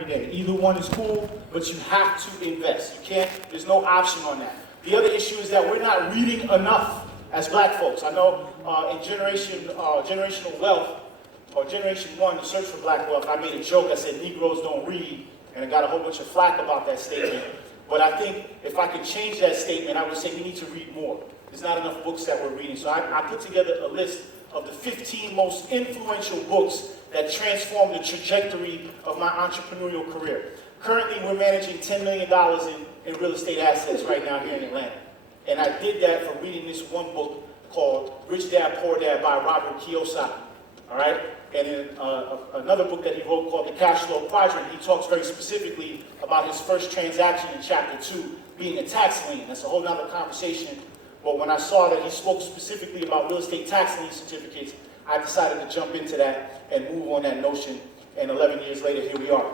every day. Either one is cool, but you have to invest. You can't, there's no option on that. The other issue is that we're not reading enough as black folks. I know in Generational Wealth, or Generation 1, the search for black wealth, I made a joke, I said Negroes don't read, and I got a whole bunch of flack about that statement. But I think if I could change that statement, I would say we need to read more. There's not enough books that we're reading. So I put together a list of the 15 most influential books that transformed the trajectory of my entrepreneurial career. Currently, we're managing $10 million in real estate assets right now here in Atlanta. And I did that from reading this one book called Rich Dad, Poor Dad by Robert Kiyosaki. All right? And in another book that he wrote called The Cash Flow Quadrant, he talks very specifically about his first transaction in chapter 2 being a tax lien. That's a whole nother conversation. But when I saw that he spoke specifically about real estate tax lien certificates, I decided to jump into that and move on that notion. And 11 years later, here we are.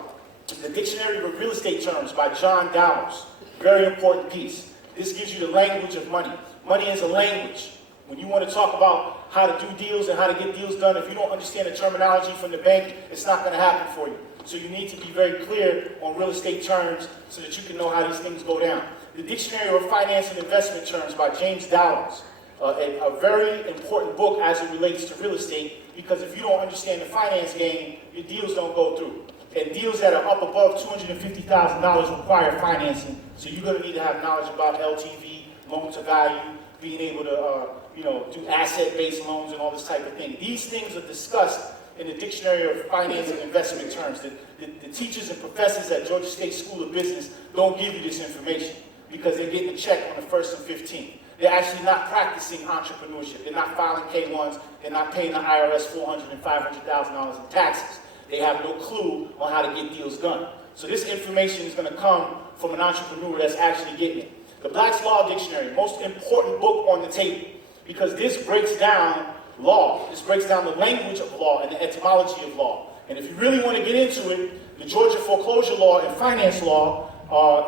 The Dictionary of Real Estate Terms by John Dowers. Very important piece. This gives you the language of money. Money is a language. When you want to talk about how to do deals and how to get deals done, if you don't understand the terminology from the bank, it's not going to happen for you. So you need to be very clear on real estate terms so that you can know how these things go down. The Dictionary of Finance and Investment Terms by James Dowers. A very important book as it relates to real estate, because if you don't understand the finance game, your deals don't go through. And deals that are up above $250,000 require financing, so you're going to need to have knowledge about LTV, loan to value, being able to do asset-based loans and all this type of thing. These things are discussed in the Dictionary of Finance and Investment Terms. The teachers and professors at Georgia State School of Business don't give you this information because they're getting a check on the 1st and 15th. They're actually not practicing entrepreneurship. They're not filing K-1s. They're not paying the IRS $400,000 and $500,000 in taxes. They have no clue on how to get deals done. So this information is going to come from an entrepreneur that's actually getting it. The Black's Law Dictionary, most important book on the table, because this breaks down law. This breaks down the language of law and the etymology of law. And if you really want to get into it, the Georgia Foreclosure Law and Finance Law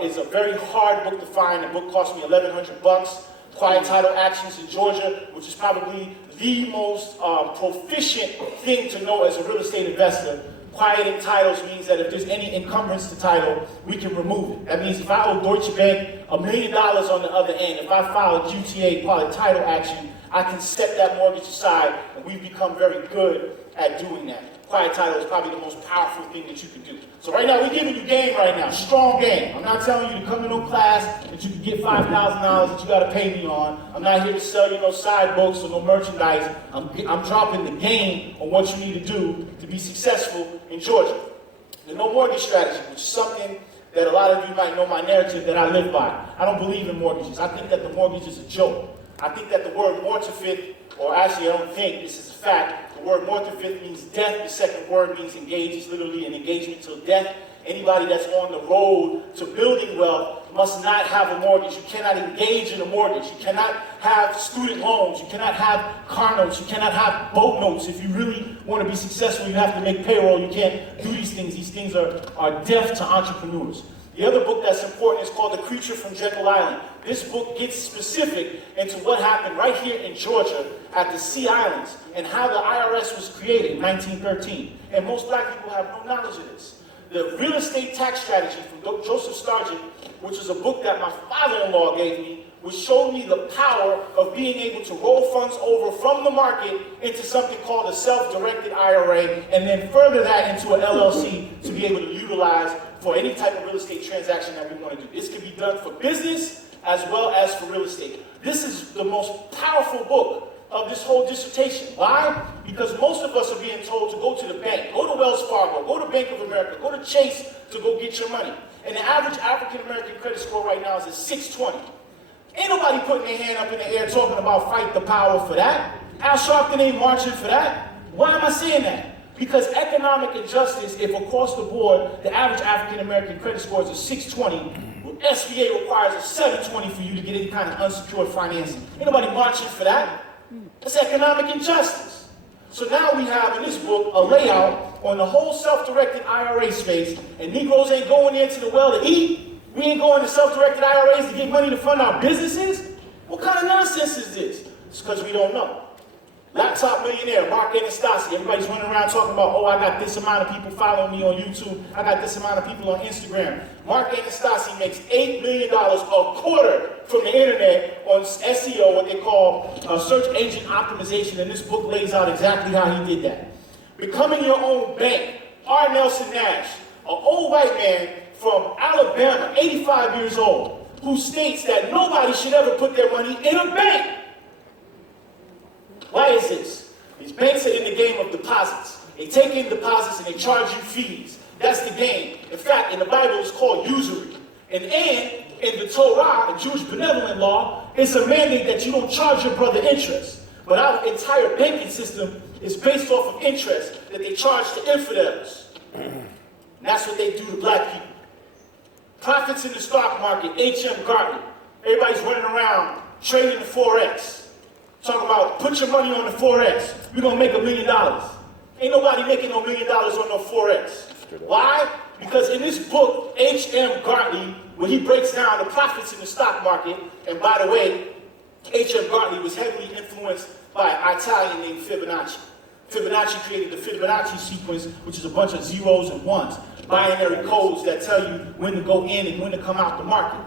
is a very hard book to find. The book cost me $1,100. Quiet title actions in Georgia, which is probably the most proficient thing to know as a real estate investor. Quieting titles means that if there's any encumbrance to title, we can remove it. That means if I owe Deutsche Bank $1 million on the other end, if I file a QTA, quiet title action, I can set that mortgage aside, and we've become very good at doing that. Quiet title is probably the most powerful thing that you can do. So right now, we're giving you game right now, strong game. I'm not telling you to come to no class that you can get $5,000 that you got to pay me on. I'm not here to sell you no side books or no merchandise. I'm dropping the game on what you need to do to be successful in Georgia. The no mortgage strategy, which is something that a lot of you might know my narrative that I live by. I don't believe in mortgages. I think that the mortgage is a joke. I think that the word mortifit, or actually I don't think, this is a fact, the word mortifit means death. The second word means engage. It's literally an engagement till death. Anybody that's on the road to building wealth must not have a mortgage. You cannot engage in a mortgage. You cannot have student loans. You cannot have car notes. You cannot have boat notes. If you really want to be successful, you have to make payroll. You can't do these things. These things are death to entrepreneurs. The other book that's important is called The Creature from Jekyll Island. This book gets specific into what happened right here in Georgia at the Sea Islands and how the IRS was created in 1913. And most black people have no knowledge of this. The Real Estate Tax Strategy from Joseph Stargett, which is a book that my father-in-law gave me, which showed me the power of being able to roll funds over from the market into something called a self-directed IRA, and then further that into an LLC to be able to utilize for any type of real estate transaction that we want to do. This can be done for business as well as for real estate. This is the most powerful book of this whole dissertation. Why? Because most of us are being told to go to the bank, go to Wells Fargo, go to Bank of America, go to Chase to go get your money. And the average African-American credit score right now is at 620. Ain't nobody putting their hand up in the air talking about fight the power for that. Al Sharpton ain't marching for that. Why am I saying that? Because economic injustice, if across the board, the average African-American credit score is a 620, SBA requires a 720 for you to get any kind of unsecured financing. Ain't nobody marching for that. That's economic injustice. So now we have in this book a layout on the whole self-directed IRA space, and Negroes ain't going there to the well to eat. We ain't going to self-directed IRAs to get money to fund our businesses. What kind of nonsense is this? It's because we don't know. Laptop millionaire, Mark Anastasi. Everybody's running around talking about, oh, I got this amount of people following me on YouTube. I got this amount of people on Instagram. Mark Anastasi makes $8 million a quarter from the internet on SEO, what they call search engine optimization. And this book lays out exactly how he did that. Becoming your own bank. R. Nelson Nash, an old white man from Alabama, 85 years old, who states that nobody should ever put their money in a bank. Why is this? These banks are in the game of deposits. They take in deposits and they charge you fees. That's the game. In fact, in the Bible, it's called usury. And in the Torah, the Jewish benevolent law, it's a mandate that you don't charge your brother interest. But our entire banking system is based off of interest that they charge to infidels. And that's what they do to black people. Profits in the stock market, H.M. Gartley. Everybody's running around trading the Forex. Talking about, put your money on the Forex. We're going to make $1 million. Ain't nobody making no $1 million on no Forex. Why? Because in this book, H.M. Gartley, where he breaks down the profits in the stock market, and by the way, H.M. Gartley was heavily influenced by an Italian named Fibonacci. Fibonacci created the Fibonacci sequence, which is a bunch of zeros and ones, binary codes that tell you when to go in and when to come out the market.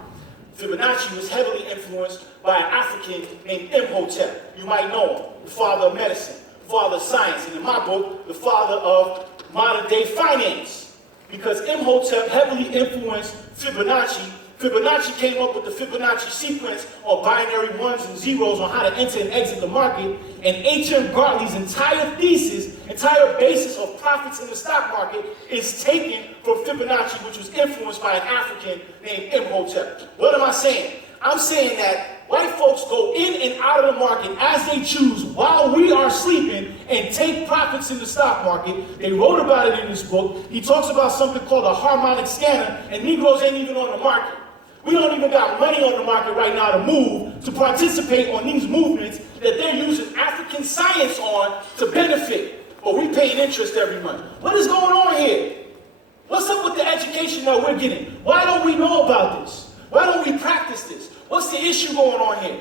Fibonacci was heavily influenced by an African named Imhotep. You might know him, the father of medicine, father of science, and in my book, the father of modern day finance. Because Imhotep heavily influenced Fibonacci, Fibonacci came up with the Fibonacci sequence of binary ones and zeros on how to enter and exit the market, and H.M. Gartley's entire thesis, entire basis of profits in the stock market is taken from Fibonacci, which was influenced by an African named Imhotep. What am I saying? I'm saying that white folks go in and out of the market as they choose while we are sleeping and take profits in the stock market. They wrote about it in this book. He talks about something called a harmonic scanner, and Negroes ain't even on the market. We don't even got money on the market right now to move, to participate on these movements that they're using African science on to benefit. But we paying interest every month. What is going on here? What's up with the education that we're getting? Why don't we know about this? Why don't we practice this? What's the issue going on here?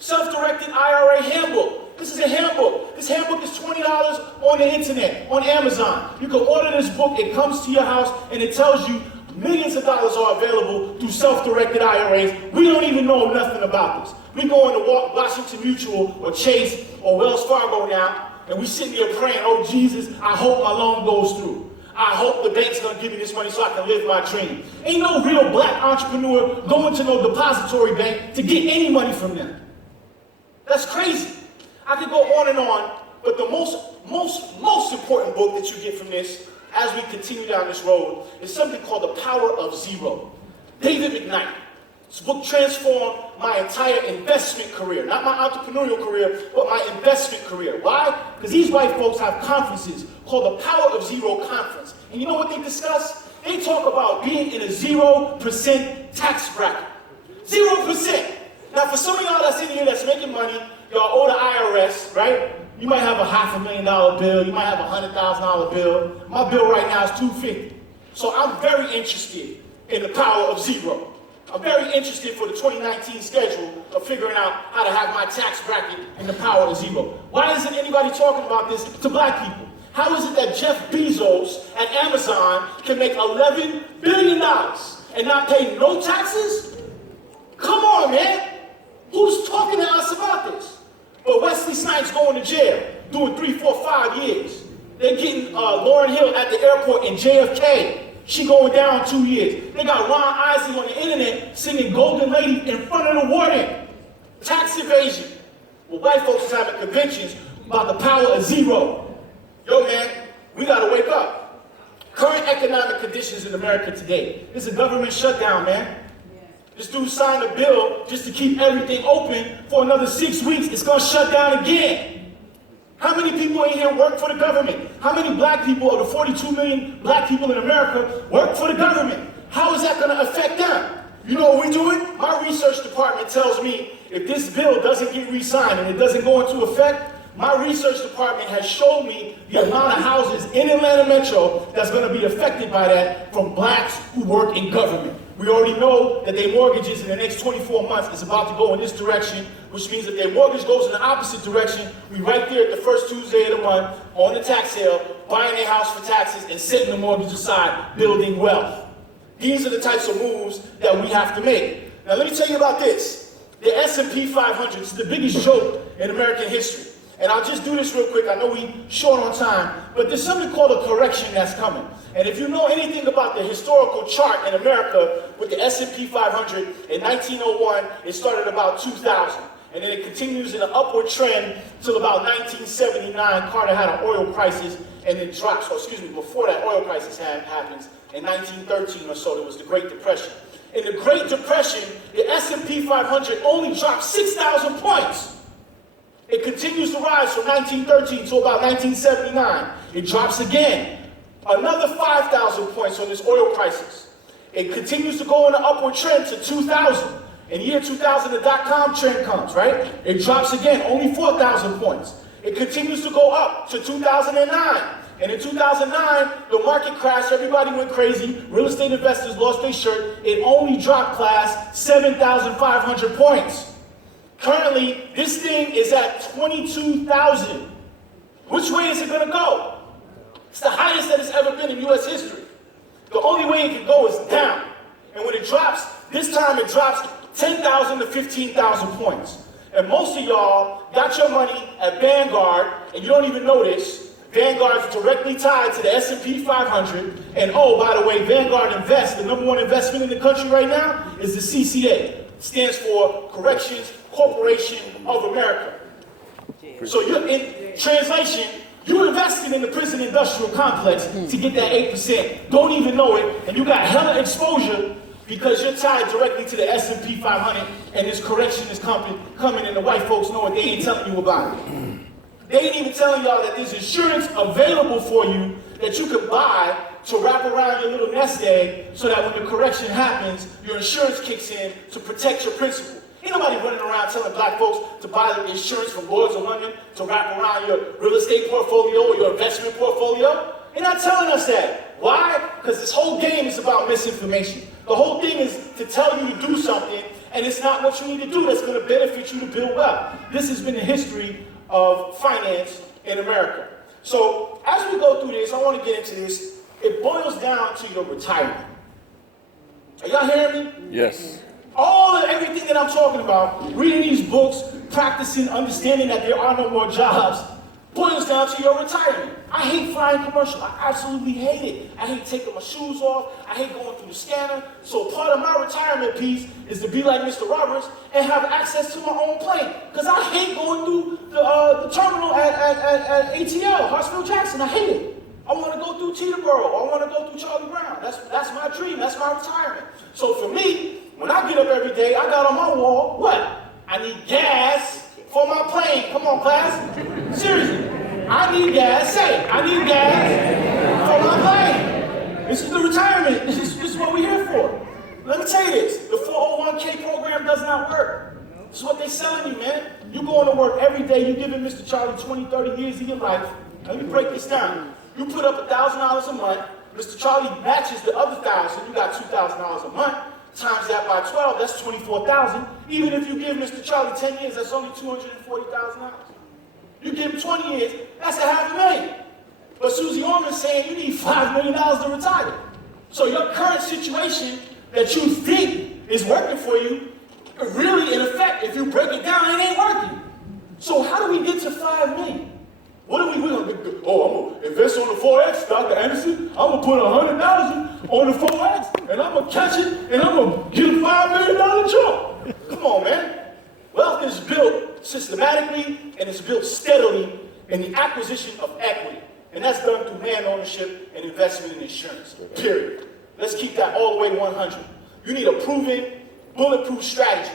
Self-directed IRA handbook. This is a handbook. This handbook is $20 on the internet, on Amazon. You can order this book. It comes to your house and it tells you millions of dollars are available through self-directed IRAs. We don't even know nothing about this. We go into Washington Mutual or Chase or Wells Fargo now, and we sitting there praying, oh Jesus, I hope my loan goes through. I hope the bank's gonna give me this money so I can live my dream. Ain't no real black entrepreneur going to no depository bank to get any money from them. That's crazy. I could go on and on, but the most important book that you get from this as we continue down this road is something called The Power of Zero. David McKnight. This book transformed my entire investment career. Not my entrepreneurial career, but my investment career. Why? Because these white folks have conferences called the Power of Zero Conference. And you know what they discuss? They talk about being in a 0% tax bracket. 0%. Now for some of y'all that's in here that's making money, y'all owe the IRS, right? You might have a $500,000 bill, you might have a $100,000 bill. My bill right now is $250. So I'm very interested in the power of zero. I'm very interested for the 2019 schedule of figuring out how to have my tax bracket in the power of zero. Why isn't anybody talking about this to black people? How is it that Jeff Bezos at Amazon can make $11 billion and not pay no taxes? Come on, man. Who's talking to us about this? But Wesley Snipes going to jail, doing 3, 4, 5 years. They're getting Lauryn Hill at the airport in JFK. She going down 2 years. They got Ron Isley on the internet singing Golden Lady in front of the warden. Tax evasion. Well, white folks is having conventions about the power of zero. Yo, man, we got to wake up. Current economic conditions in America today. It's a government shutdown, man. This dude signed a bill just to keep everything open for another 6 weeks. It's going to shut down again. How many people in here work for the government? How many black people, of the 42 million black people in America, work for the government? How is that going to affect them? You know what we're doing? My research department tells me if this bill doesn't get re-signed and it doesn't go into effect, my research department has shown me the amount of houses in Atlanta Metro that's going to be affected by that from blacks who work in government. We already know that their mortgages in the next 24 months is about to go in this direction, which means that their mortgage goes in the opposite direction. We right there at the first Tuesday of the month on the tax sale, buying their house for taxes and setting the mortgage aside, building wealth. These are the types of moves that we have to make. Now let me tell you about this. The S&P 500 is the biggest joke in American history. And I'll just do this real quick. I know we're short on time, but there's something called a correction that's coming. And if you know anything about the historical chart in America with the S&P 500, in 1901, it started about 2000. And then it continues in an upward trend till about 1979. Carter had an oil crisis and then drops. Oh, excuse me, before that oil crisis happens, in 1913 or so, there was the Great Depression. In the Great Depression, the S&P 500 only dropped 6,000 points. It continues to rise from 1913 to about 1979. It drops again. Another 5,000 points on this oil crisis. It continues to go on an upward trend to 2000. In year 2000, the dot-com trend comes, right? It drops again, only 4,000 points. It continues to go up to 2009. And in 2009, the market crashed, everybody went crazy, real estate investors lost their shirt. It only dropped, class, 7,500 points. Currently, this thing is at 22,000. Which way is it going to go? It's the highest that it's ever been in U.S. history. The only way it can go is down. And when it drops, this time it drops 10,000 to 15,000 points. And most of y'all got your money at Vanguard, and you don't even know this. Vanguard's directly tied to the S&P 500. And oh, by the way, Vanguard Invest, the #1 investment in the country right now, is the CCA. It stands for Corrections Corporation of America. So you're, in translation, you invested in the prison industrial complex to get that 8%. Don't even know it, and you got hella exposure because you're tied directly to the S&P 500, and this correction is coming, and the white folks know it. They ain't telling you about it. They ain't even telling y'all that there's insurance available for you that you could buy to wrap around your little nest egg so that when the correction happens, your insurance kicks in to protect your principal. Ain't nobody running around telling black folks to buy the insurance from Lloyd's of London to wrap around your real estate portfolio or your investment portfolio. They're not telling us that. Why? Because this whole game is about misinformation. The whole thing is to tell you to do something, and it's not what you need to do that's going to benefit you to build wealth. This has been the history of finance in America. So as we go through this, I want to get into this. It boils down to your retirement. Are y'all hearing me? Yes. Everything that I'm talking about, reading these books, practicing, understanding that there are no more jobs, boils down to your retirement. I hate flying commercial. I absolutely hate it. I hate taking my shoes off. I hate going through the scanner. So part of my retirement piece is to be like Mr. Roberts and have access to my own plane. Because I hate going through the terminal at ATL, Hartsfield Jackson. I hate it. I want to go through Teterboro. I want to go through Charlie Brown. That's my dream. That's my retirement. So for me, when I get up every day, I got on my wall, what? I need gas for my plane. Come on, class. Seriously. I need gas. Say, I need gas for my plane. This is the retirement. This is what we're here for. Let me tell you this. The 401k program does not work. This is what they're selling you, man. You going to work every day. You giving Mr. Charlie 20, 30 years of your life. Let me break this down. You put up $1,000 a month. Mr. Charlie matches the other $1,000. You got $2,000 a month. Times that by 12, that's $24,000. Even if you give Mr. Charlie 10 years, that's only $240,000. You give him 20 years, that's $500,000. But Susie Orman's saying you need $5 million to retire. So your current situation that you think is working for you, really, in effect, if you break it down, it ain't working. So how do we get to $5 million? What are we going to do? Oh, I'm going to invest on the Forex, Dr. Anderson. I'm going to put $100,000 on the Forex, and I'm going to catch it, and I'm going to get a $5 million jump. Come on, man. Wealth is built systematically, and it's built steadily in the acquisition of equity. And that's done through land ownership and investment in insurance, period. Let's keep that all the way 100. You need a proven, bulletproof strategy,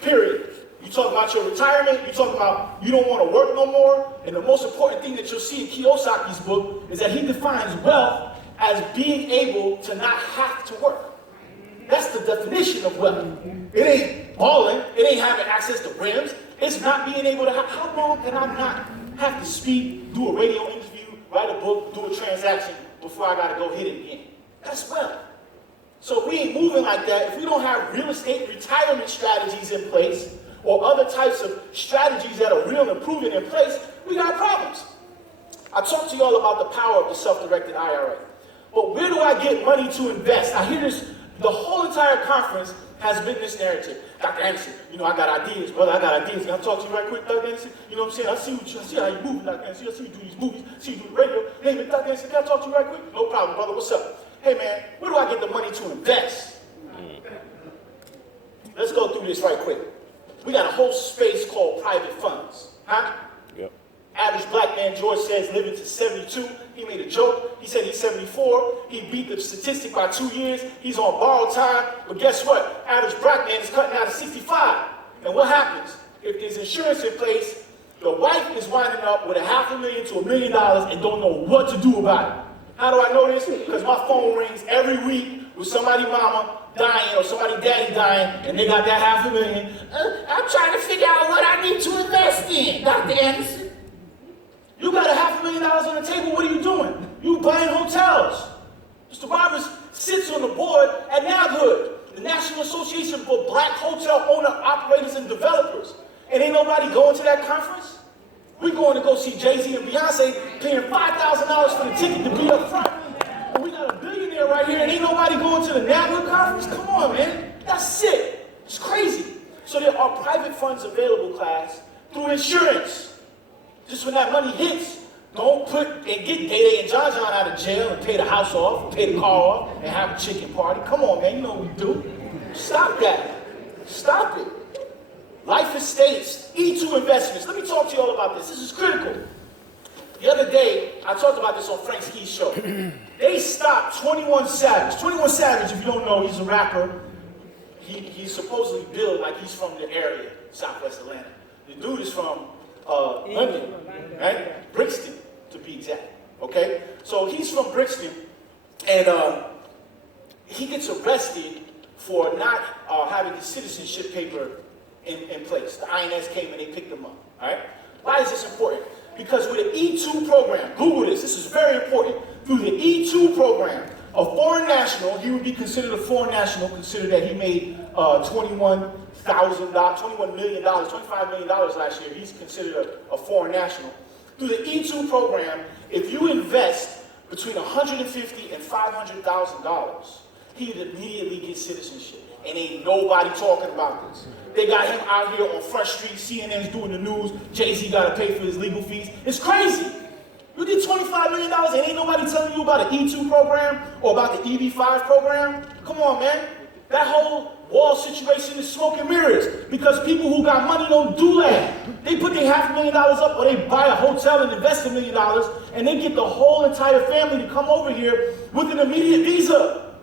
period. You talk about your retirement, you talk about you don't want to work no more, and the most important thing that you'll see in Kiyosaki's book is that he defines wealth as being able to not have to work. That's the definition of wealth. It ain't balling, it ain't having access to rims, it's not being able to have, how long can I not have to speak, do a radio interview, write a book, do a transaction before I gotta go hit it again? That's wealth. So we ain't moving like that. If we don't have real estate retirement strategies in place or other types of strategies that are real and proven in place, we got problems. I talked to y'all about the power of the self-directed IRA. But where do I get money to invest? I hear this, the whole entire conference has been this narrative. Dr. Anderson, you know, I got ideas, brother, I got ideas. Can I talk to you right quick, Dr. Anderson? You know what I'm saying? I see how you move, Dr. Anderson. I see you do these movies, I see you do the radio. Hey, man, Dr. Anderson, can I talk to you right quick? No problem, brother, what's up? Hey, man, where do I get the money to invest? Let's go through this right quick. We got a whole space called private funds, huh? Yep. Average black man, George says, living to 72. He made a joke. He said he's 74. He beat the statistic by 2 years. He's on borrowed time. But guess what? Average black man is cutting out at 65. And what happens? If there's insurance in place, the wife is winding up with $500,000 to $1 million and don't know what to do about it. How do I know this? Because my phone rings every week with somebody mama dying or somebody daddy dying, and they got that $500,000. I'm trying to figure out what I need to invest in, Dr. Anderson. You got $500,000 on the table, what are you doing? You buying hotels. Mr. Roberts sits on the board at NABHOOD, the National Association for Black Hotel Owner Operators and Developers. And ain't nobody going to that conference? We're going to go see Jay-Z and Beyonce paying $5,000 for the ticket to be up front. And we got a billionaire right here and ain't nobody going to the NABHOOD conference? Come on, man. That's sick. It's crazy. So there are private funds available, class, through insurance. Just when that money hits, don't put and get Day-Day and John John out of jail and pay the house off, pay the car off, and have a chicken party. Come on, man, you know what we do. Stop that. Stop it. Life estates, E2 investments. Let me talk to you all about this. This is critical. The other day, I talked about this on Frank Ski's show. They stopped 21 Savage. 21 Savage, if you don't know, he's a rapper. He's supposedly billed like he's from the area, Southwest Atlanta. The dude is from London, right? Brixton, to be exact, okay? So he's from Brixton, and he gets arrested for not having his citizenship paper in place. The INS came and they picked him up, all right? Why is this important? Because with an E2 program, Google this is very important. Through the E2 program, a foreign national, he would be considered a foreign national, considered that he made $21 million, $25 million last year. He's considered a foreign national. Through the E2 program, if you invest between $150,000 and $500,000, he would immediately get citizenship. And ain't nobody talking about this. They got him out here on Front Street, CNN's doing the news, Jay-Z got to pay for his legal fees. It's crazy. You get $25 million and ain't nobody telling you about an E2 program or about the EB5 program? Come on, man. That whole wall situation is smoke and mirrors because people who got money don't do that. They put their $500,000 up or they buy a hotel and invest $1 million and they get the whole entire family to come over here with an immediate visa.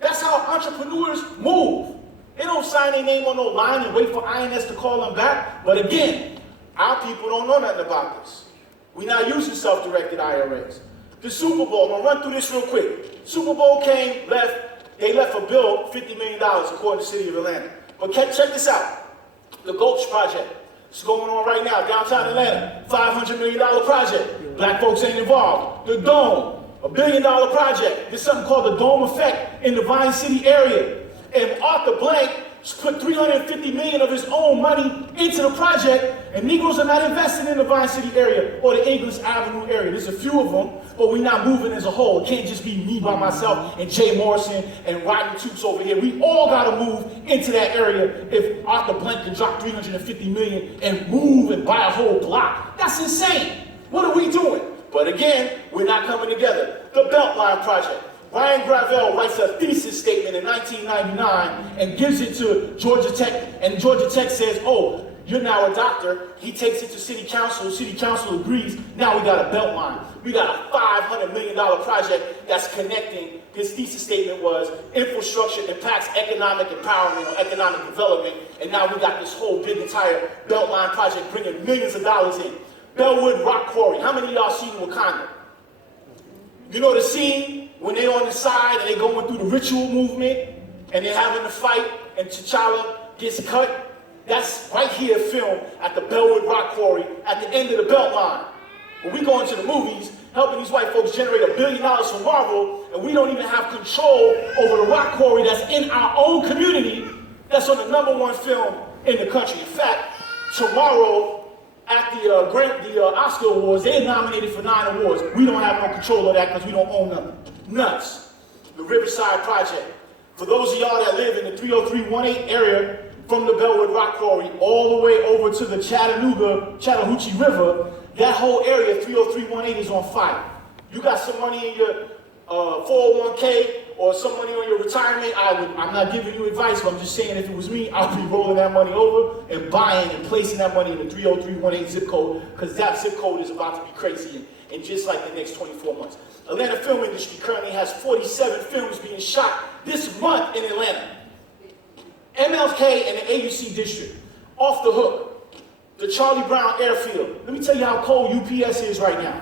That's how entrepreneurs move. They don't sign their name on no line and wait for INS to call them back. But again, our people don't know nothing about this. We're not using self-directed IRAs. The Super Bowl, I'm going to run through this real quick. Super Bowl came, left, they left a bill, $50 million, according to the city of Atlanta. But check this out. The Gulch Project. It's going on right now, downtown Atlanta. $500 million project. Black folks ain't involved. The Dome, $1 billion project. There's something called the Dome Effect in the Vine City area. And Arthur Blank put $350 million of his own money into the project, and Negroes are not investing in the Vine City area or the English Avenue area. There's a few of them, but we're not moving as a whole. It can't just be me by myself and Jay Morrison and Rodney Toops over here. We all got to move into that area if Arthur Blank can drop $350 million and move and buy a whole block. That's insane. What are we doing? But again, we're not coming together. The Beltline Project. Ryan Gravel writes a thesis statement in 1999 and gives it to Georgia Tech, and Georgia Tech says, oh, you're now a doctor. He takes it to City Council agrees, now we got a Beltline. We got a $500 million project that's connecting, his thesis statement was, infrastructure impacts economic empowerment or economic development, and now we got this whole big entire Beltline project bringing millions of dollars in. Bellwood Rock Quarry, how many of y'all seen Wakanda? You know the scene when they're on the side and they're going through the ritual movement and they're having the fight and T'Challa gets cut? That's right here filmed at the Bellwood Rock Quarry at the end of the Beltline. When we go into the movies, helping these white folks generate $1 billion from Marvel, and we don't even have control over the rock quarry That's on the #1 film in the country. In fact, tomorrow at the Oscar Awards, they're nominated for 9 awards. We don't have no control of that because we don't own them. Nuts. The Riverside Project. For those of y'all that live in the 30318 area, from the Bellwood Rock Quarry all the way over to the Chattahoochee River, that whole area, 30318, is on fire. You got some money in your 401k or some money on your retirement, I'm not giving you advice, but I'm just saying if it was me, I'd be rolling that money over and buying and placing that money in the 30318 zip code, because that zip code is about to be crazy in just like the next 24 months. Atlanta film industry currently has 47 films being shot this month in Atlanta. MLK and the AUC district, off the hook. The Charlie Brown airfield. Let me tell you how cold UPS is right now.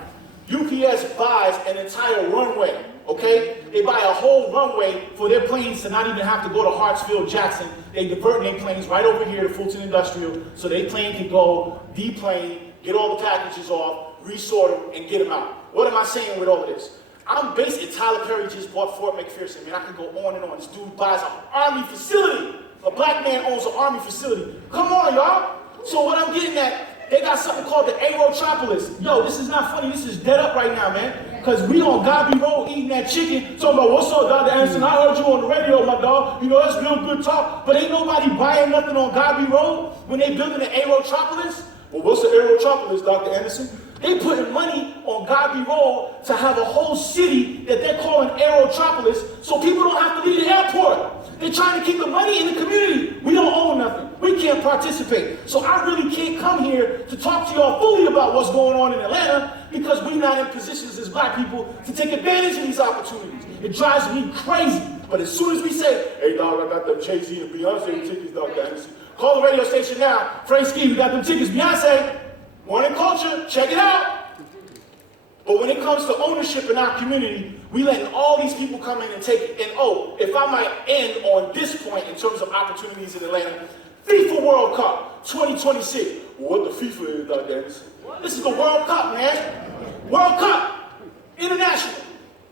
UPS buys an entire runway, okay? They buy a whole runway for their planes to not even have to go to Hartsfield, Jackson. They divert their planes right over here to Fulton Industrial so their plane can go, deplane, get all the packages off, resort them, and get them out. What am I saying with all of this? I'm basically, Tyler Perry just bought Fort McPherson. Man, I could go on and on. This dude buys an army facility. A black man owns an army facility. Come on, y'all. So what I'm getting at, they got something called the Aerotropolis. Yo, this is not funny. This is dead up right now, man. Because we on Godby Road eating that chicken, talking about, what's up, Dr. Anderson? I heard you on the radio, my dog. You know, that's real good talk. But ain't nobody buying nothing on Godby Road when they building the Aerotropolis? Well, what's the Aerotropolis, Dr. Anderson? They putting money on Godby Road to have a whole city that they're calling Aerotropolis so people don't have to leave the airport. They're trying to keep the money in the community. We don't own nothing. We can't participate. So I really can't come here to talk to y'all fully about what's going on in Atlanta because we're not in positions as black people to take advantage of these opportunities. It drives me crazy. But as soon as we say, hey dog, I got them Jay-Z and Beyonce tickets, Dr. Anderson. Call the radio station now. Frank Ski, we got them tickets. Beyonce, Morning Culture, check it out. But when it comes to ownership in our community, we letting all these people come in and take it. And oh, if I might end on this point in terms of opportunities in Atlanta, FIFA World Cup 2026. Well, what the FIFA is, Dr. Anderson? This is the World Cup, man. World Cup, international.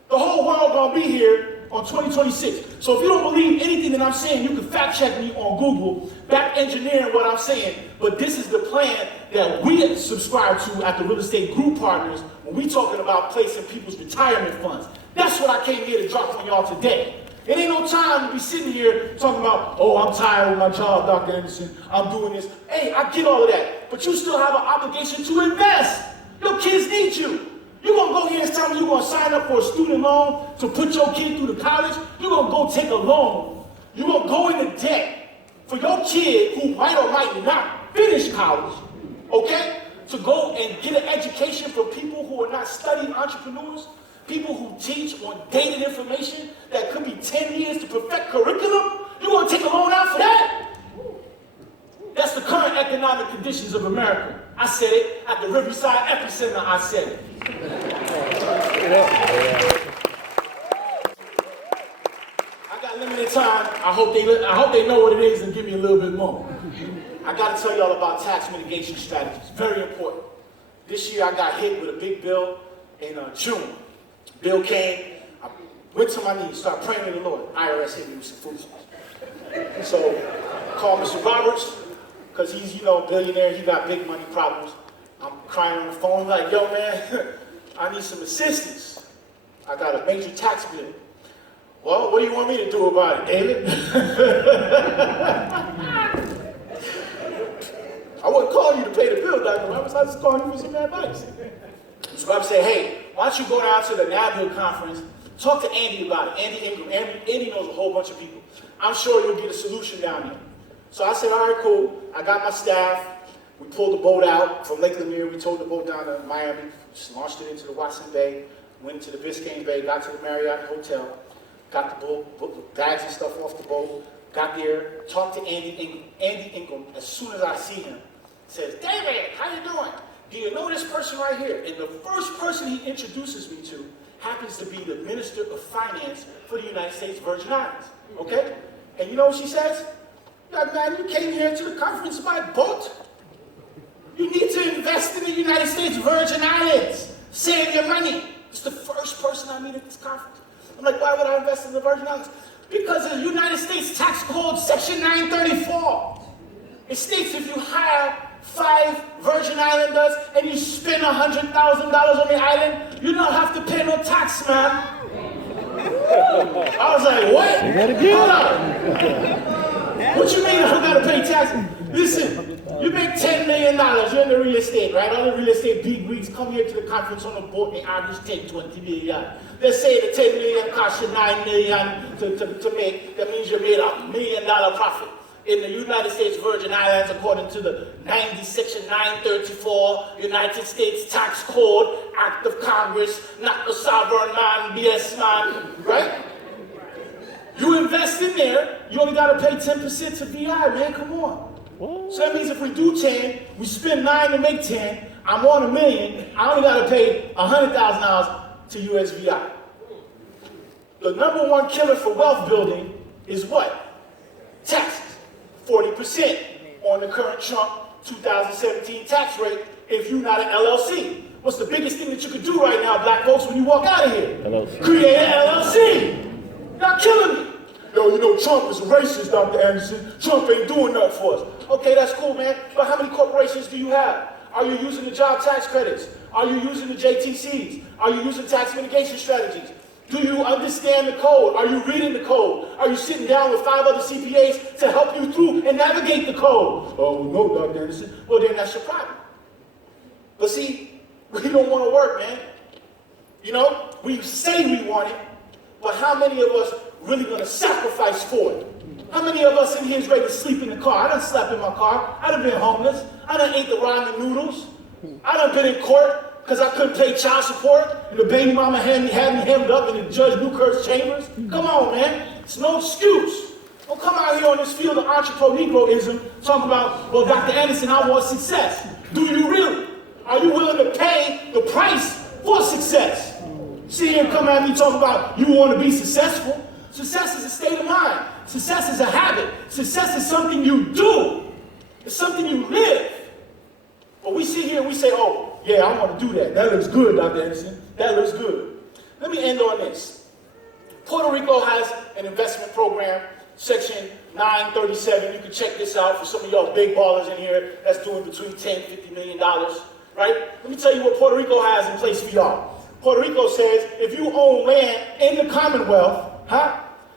The whole world gonna be here on 2026. So if you don't believe anything that I'm saying, you can fact check me on Google, back engineering what I'm saying. But this is the plan that we subscribe to at the Real Estate Group Partners when we talking about placing people's retirement funds. That's what I came here to drop on y'all today. It ain't no time to be sitting here talking about, oh, I'm tired of my job, Dr. Anderson. I'm doing this. Hey, I get all of that. But you still have an obligation to invest. Your kids need you. You're going to go here and tell me you're going to sign up for a student loan to put your kid through the college? You're going to go take a loan. You're going to go into debt for your kid who might or might not finish college, okay? To go and get an education from people who are not studying entrepreneurs, people who teach on dated information that could be 10 years to perfect curriculum. You're going to take a loan out for that? That's the current economic conditions of America. I said it at the Riverside Epicenter. I said it. I got limited time. I hope they know what it is and give me a little bit more. I got to tell y'all about tax mitigation strategies. Very important. This year I got hit with a big bill in June. Bill came. I went to my knees, started praying to the Lord. IRS hit me with some foolishness. So called Mr. Roberts, because he's, billionaire. He got big money problems. I'm crying on the phone like, yo, man, I need some assistance. I got a major tax bill. Well, what do you want me to do about it, David? I wasn't calling you to pay the bill, Dr. Roberts. I was just calling you for some advice. So Roberts said, hey, why don't you go down to the NABHIL conference, talk to Andy about it, Andy Ingram. Andy knows a whole bunch of people. I'm sure you'll get a solution down there. So I said, all right, cool. I got my staff. We pulled the boat out from Lake Lanier. We towed the boat down to Miami, just launched it into the Watson Bay, went into the Biscayne Bay, got to the Marriott Hotel, got the boat, bags and stuff off the boat, got there, talked to Andy Ingram. Andy Ingram, as soon as I see him, says, David, how you doing? Do you know this person right here? And the first person he introduces me to happens to be the Minister of Finance for the United States Virgin Islands, okay? And you know what she says? Young man, you came here to the conference by boat. You need to invest in the United States Virgin Islands. Save your money. It's the first person I meet at this conference. I'm like, why would I invest in the Virgin Islands? Because of the United States Tax Code, Section 934. It states if you hire 5 Virgin Islanders and you spend $100,000 on the island, you don't have to pay no tax, man. I was like, what? Hold on. What you mean I don't gotta pay taxes? Listen, you make $10 million, you're in the real estate, right? All the real estate big wigs come here to the conference on the boat, they average take $20 million. Let's say the $10 million costs you $9 million to make. That means you made $1 million profit. In the United States Virgin Islands, according to the Section 934 United States Tax Code, Act of Congress, not the sovereign man, BS man, right? You invest in there, you only gotta pay 10% to VI, man, come on. So that means if we do 10, we spend 9 to make 10, I'm on $1 million, I only gotta pay $100,000 to USVI. The number one killer for wealth building is what? Taxes. 40% on the current Trump 2017 tax rate if you're not an LLC. What's the biggest thing that you could do right now, black folks, when you walk out of here? LLC. Create an LLC. Y'all killing me. Yo, you know Trump is racist, Dr. Anderson. Trump ain't doing nothing for us. Okay, that's cool, man. But how many corporations do you have? Are you using the job tax credits? Are you using the JTCs? Are you using tax mitigation strategies? Do you understand the code? Are you reading the code? Are you sitting down with 5 other CPAs to help you through and navigate the code? Oh, no, Dr. Anderson. Well, then that's your problem. But see, we don't want to work, man. You know, we say we want it, but how many of us really going to sacrifice for it? How many of us in here is ready to sleep in the car? I done slept in my car. I done been homeless. I done ate the ramen noodles. I done been in court because I couldn't pay child support, and the baby mama had me hemmed up in the Judge Newkirk's chambers. Come on, man. It's no excuse. Don't come out here on this field of entrepreneurism talking about, well, Dr. Anderson, I want success. Do you really? Are you willing to pay the price for success? See him come at me talking about you want to be successful. Success is a state of mind. Success is a habit. Success is something you do. It's something you live. But we sit here and we say, oh, yeah, I want to do that. That looks good, Dr. Anderson. That looks good. Let me end on this. Puerto Rico has an investment program, Section 937. You can check this out for some of y'all big ballers in here that's doing between $10 and $50 million, right? Let me tell you what Puerto Rico has in place for y'all. Puerto Rico says if you own land in the Commonwealth,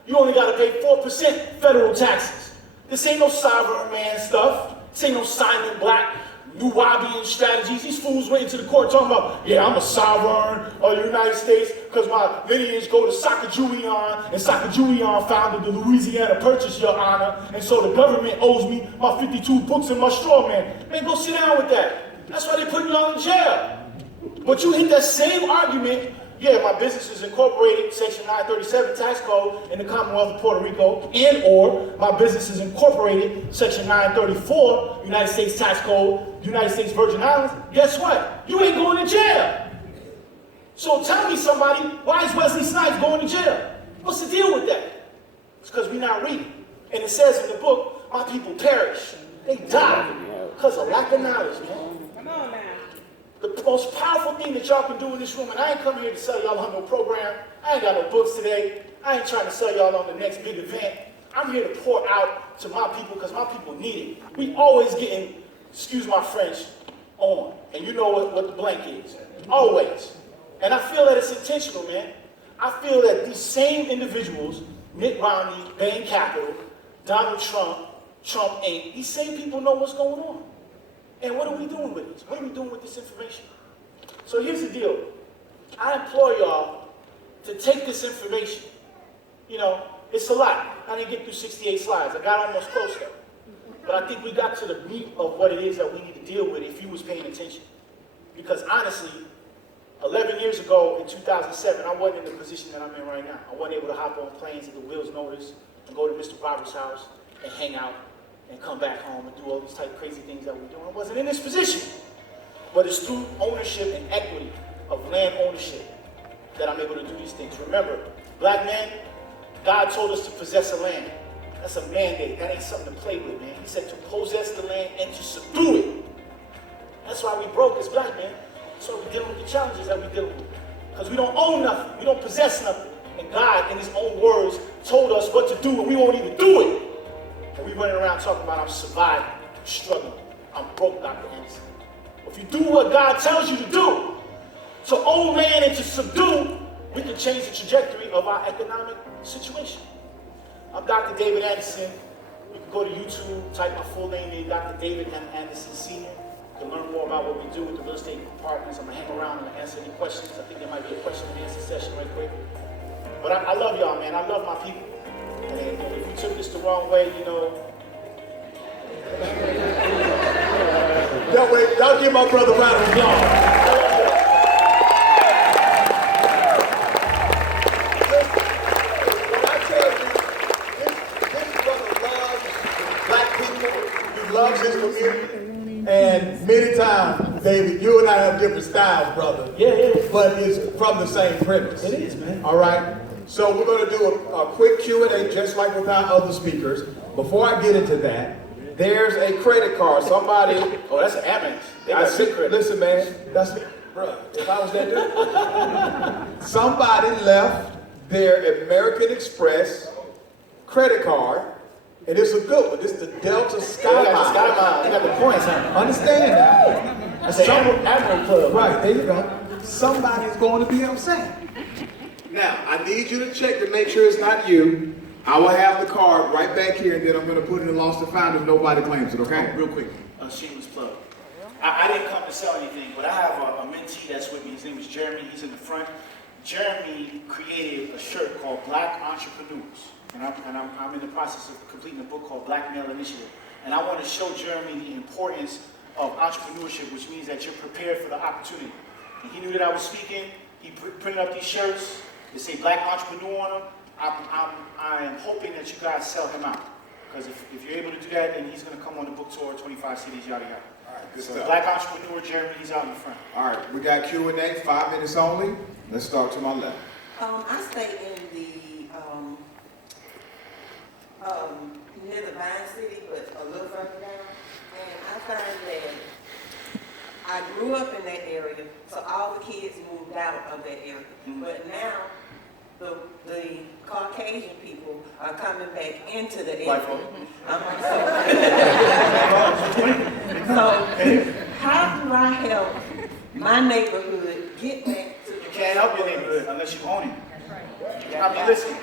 you only got to pay 4% federal taxes. This ain't no sovereign man stuff. This ain't no Simon Black, New Wabian strategies. These fools went into the court talking about, yeah, I'm a sovereign of the United States because my lineage go to Sacagawea, and Sacagawea founded the Louisiana Purchase, Your Honor, and so the government owes me my 52 books and my straw man. Man, go sit down with that. That's why they putting y'all in jail. But you hit that same argument, yeah, my business is incorporated, Section 937 tax code in the Commonwealth of Puerto Rico, and or my business is incorporated, Section 934 United States tax code, United States Virgin Islands. Guess what? You ain't going to jail. So tell me, somebody, why is Wesley Snipes going to jail? What's the deal with that? It's because we're not reading. And it says in the book, my people perish. They die because of lack of knowledge, man. Come on, man. The most powerful thing that y'all can do in this room, and I ain't come here to sell y'all on no program. I ain't got no books today. I ain't trying to sell y'all on the next big event. I'm here to pour out to my people because my people need it. We always getting, excuse my French, on. And you know what the blank is. Always. And I feel that it's intentional, man. I feel that these same individuals, Mitt Romney, Bain Capital, Donald Trump, Trump Inc., these same people know what's going on. And what are we doing with this? What are we doing with this information? So here's the deal. I implore y'all to take this information. You know, it's a lot. I didn't get through 68 slides. I got almost close though. But I think we got to the meat of what it is that we need to deal with if you was paying attention. Because honestly, 11 years ago in 2007, I wasn't in the position that I'm in right now. I wasn't able to hop on planes at the Wills Notice and go to Mr. Roberts' house and hang out and come back home and do all these type of crazy things that we're doing. I wasn't in this position. But it's through ownership and equity of land ownership that I'm able to do these things. Remember, black men, God told us to possess a land. That's a mandate. That ain't something to play with, man. He said to possess the land and to subdue it. That's why we broke as black men. So we're dealing with the challenges that we're dealing with. Because we don't own nothing. We don't possess nothing. And God, in his own words, told us what to do, and we won't even do it. And we running around talking about I'm surviving, I'm struggling, I'm broke, Dr. Anderson. If you do what God tells you to do, to own land and to subdue, we can change the trajectory of our economic situation. I'm Dr. David Anderson. You can go to YouTube, type my full name in, Dr. David M. Anderson Sr. You can learn more about what we do with the real estate partners. I'm going to hang around and answer any questions. I think there might be a question and answer session right quick. But I love y'all, man. I love my people. And if you took this the wrong way, you know. Y'all give my brother a round of applause. Loves his community, and many times, David, you and I have different styles, brother. Yeah. But it's from the same premise. It is, man. All right. So we're going to do a quick Q&A, just like with our other speakers. Before I get into that, there's a credit card. Somebody. Oh, that's an Amex. Listen, man. That's, bruh. If I was that dude, somebody left their American Express credit card. And it's a good one. It's the Delta Sky Miles. You got the points, huh? Understand that. That's an Admiral Club. Right, there you go. Somebody's going to be upset. Now, I need you to check to make sure it's not you. I will have the card right back here, and then I'm going to put it in lost and found if nobody claims it, okay? Real quick, shameless plug. I didn't come to sell anything, but I have a mentee that's with me. His name is Jeremy. He's in the front. Jeremy created a shirt called Black Entrepreneurs. And I'm in the process of completing a book called Black Male Initiative. And I want to show Jeremy the importance of entrepreneurship, which means that you're prepared for the opportunity. And he knew that I was speaking. He printed up these shirts that say Black Entrepreneur on them. I am hoping that you guys sell him out. Because if you're able to do that, then he's going to come on the book tour, 25 cities, yada yada. All right, good So stuff. Black Entrepreneur Jeremy, he's out in the front. All right, we got Q&A, 5 minutes only. Let's start to my left. I stay in the near the Vine City, but a little further down. And I find that I grew up in that area, so all the kids moved out of that area. But now the Caucasian people are coming back into the area. So how do I help my neighborhood get back to the... You can't help your neighborhood unless you own it. I mean, listen,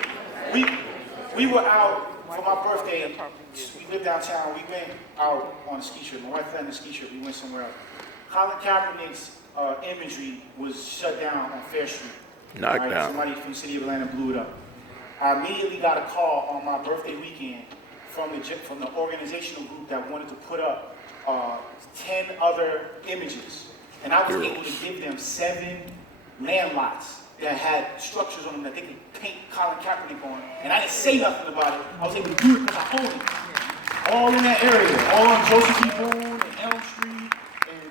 we were out for my birthday. We lived downtown. We went out on a ski trip. My wife had a ski trip. We went somewhere else. Colin Kaepernick's imagery was shut down on Fair Street. Knocked down. Somebody from the city of Atlanta blew it up. I immediately got a call on my birthday weekend from the organizational group that wanted to put up 10 other images. And I was able to give them 7 land lots that had structures on them that they could paint Colin Kaepernick on. And I didn't say nothing about it. I was able to do it because I own it. All in that area. All on Joseph E. Boone and Elm Street and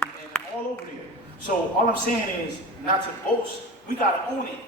all over there. So all I'm saying is, not to boast, we gotta own it.